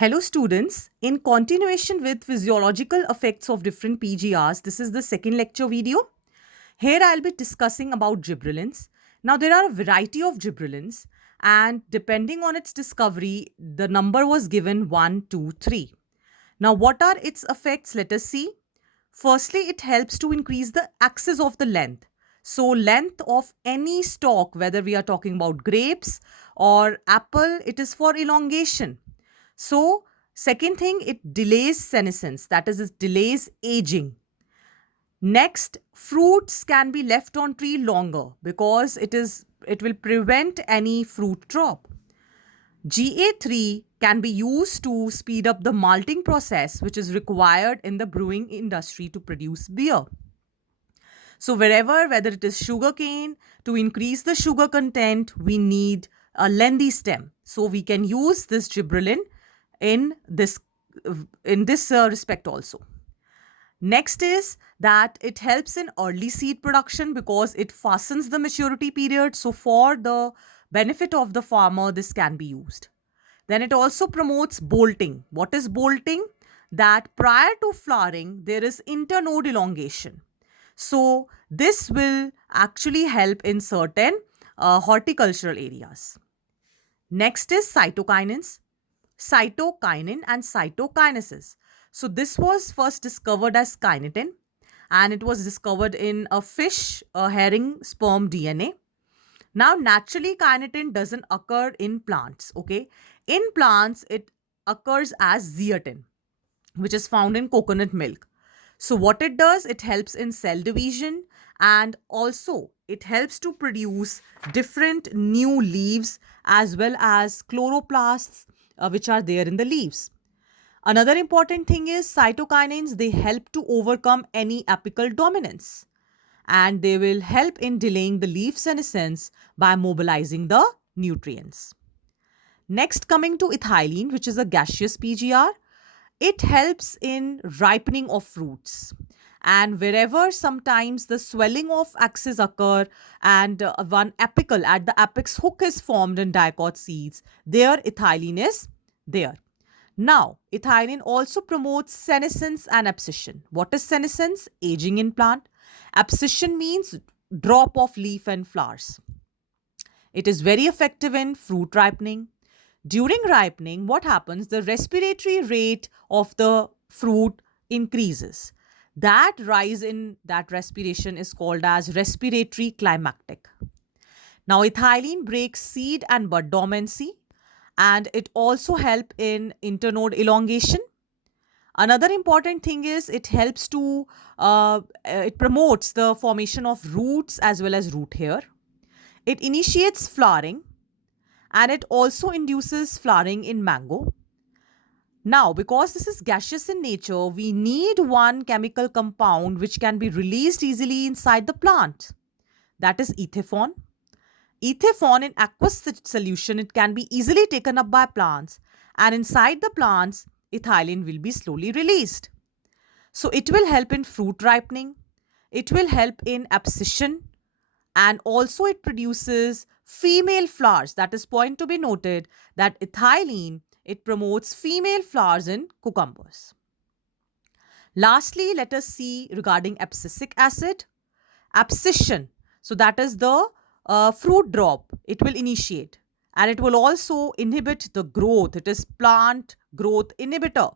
Hello, students. In continuation with physiological effects of different PGRs, this is the second lecture video. Here I'll be discussing about gibberellins. Now, there are a variety of gibberellins, and depending on its discovery, the number was given 1, 2, 3. Now, what are its effects? Let us see. Firstly, it helps to increase the axis of the length. So, length of any stalk, whether we are talking about grapes or apple, it is for elongation. So, second thing, it delays senescence, that is, it delays aging. Next, fruits can be left on tree longer because it will prevent any fruit drop. GA3 can be used to speed up the malting process, which is required in the brewing industry to produce beer. So, whether it is sugarcane, to increase the sugar content, we need a lengthy stem. So, we can use this gibberellin in this respect also. Next is that it helps in early seed production because it fastens the maturity period. So, for the benefit of the farmer, this can be used. Then it also promotes bolting. What is bolting? That prior to flowering, there is internode elongation. So, this will actually help in certain horticultural areas. Next is cytokinin and cytokinesis. So, this was first discovered as kinetin, and it was discovered in a fish, a herring sperm DNA. Now, naturally, kinetin doesn't occur in plants. Okay, in plants, it occurs as zeatin, which is found in coconut milk. So, what it does, it helps in cell division, and also it helps to produce different new leaves as well as chloroplasts, which are there in the leaves. Another important thing is cytokinins, they help to overcome any apical dominance, and they will help in delaying the leaf senescence by mobilizing the nutrients. Next, coming to ethylene, which is a gaseous PGR, it helps in ripening of fruits. And wherever sometimes the swelling of axis occur and one apical at the apex hook is formed in dicot seeds, there ethylene is there. Now, ethylene also promotes senescence and abscission. What is senescence? Aging in plant. Abscission means drop of leaf and flowers. It is very effective in fruit ripening. During ripening, what happens? The respiratory rate of the fruit increases. That rise in that respiration is called as respiratory climactic. Now, ethylene breaks seed and bud dormancy, and it also help in internode elongation. Another important thing is it promotes the formation of roots as well as root hair. It initiates flowering, and it also induces flowering in mango. Now, because this is gaseous in nature, we need one chemical compound which can be released easily inside the plant. That is ethaphon. Ethaphon in aqueous solution, it can be easily taken up by plants, and inside the plants, ethylene will be slowly released. So, it will help in fruit ripening, it will help in abscission, and also it produces female flowers. That is point to be noted that ethylene, it promotes female flowers in cucumbers. Lastly, let us see regarding abscisic acid. Abscission, so that is the fruit drop, it will initiate, and it will also inhibit the growth. It is plant growth inhibitor.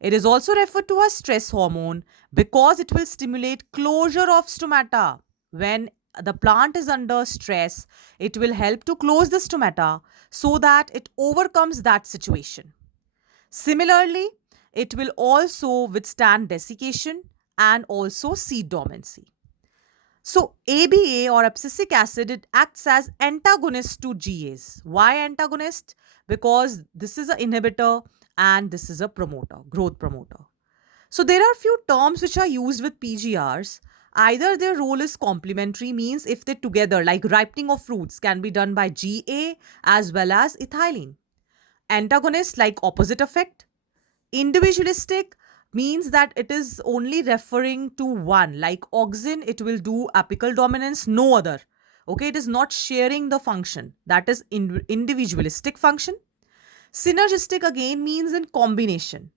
It is also referred to as stress hormone because it will stimulate closure of stomata. When the plant is under stress, it will help to close the stomata so that it overcomes that situation. Similarly, it will also withstand desiccation and also seed dormancy. So, ABA or abscisic acid, it acts as antagonist to GAs. Why antagonist? Because this is an inhibitor and this is a promoter, growth promoter. So, there are few terms which are used with PGRs. Either their role is complementary, means if they together, like ripening of fruits, can be done by GA as well as ethylene. Antagonist, like opposite effect. Individualistic means that it is only referring to one, like auxin, it will do apical dominance, no other. Okay, it is not sharing the function. That is individualistic function. Synergistic again means in combination.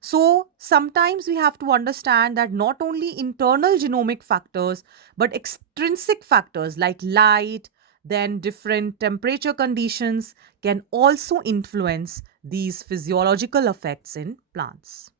So sometimes we have to understand that not only internal genomic factors, but extrinsic factors like light, then different temperature conditions can also influence these physiological effects in plants.